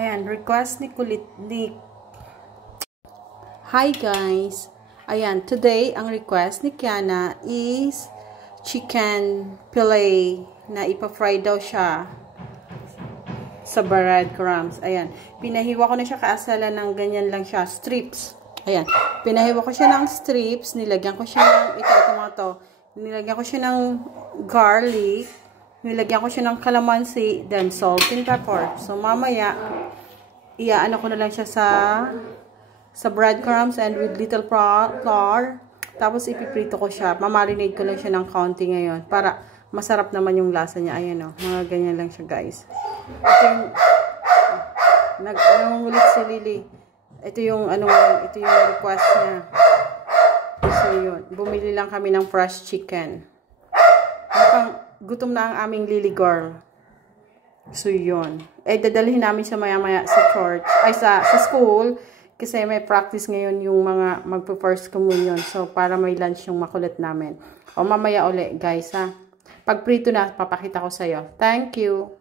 Ayan, request ni Kulit ni... Hi guys! Ayan, today ang request ni Kiana is chicken fillet na ipa-fry daw siya sa breadcrumbs. Ayan, pinahiwa ko na siya kaasala ng ganyan lang siya, strips. Ayan, pinahiwa ko siya ng strips, nilagyan ko siya ng, ito mga to, nilagyan ko siya ng garlic, nilagyan ko siya ng calamansi, then salt and pepper. So, mamaya, iaano ko na lang siya sa breadcrumbs and with little flour. Tapos, ipiprito ko siya. Mamarinate ko lang siya ng konti ngayon para masarap naman yung lasa niya. Ayan o, mga ganyan lang siya, guys. Ito yung, nangungulit si Lily. Ito yung, ito yung request niya. So, yun. Bumili lang kami ng fresh chicken. Mukhang gutom na ang aming Lily girl. So, yun. Dadalhin namin siya maya-maya sa church. Ay, sa school. Kasi may practice ngayon yung mga magpo-first communion. So, para may lunch yung makulit namin. O, mamaya uli, guys, ha. Pag prito na, papakita ko sa'yo. Thank you.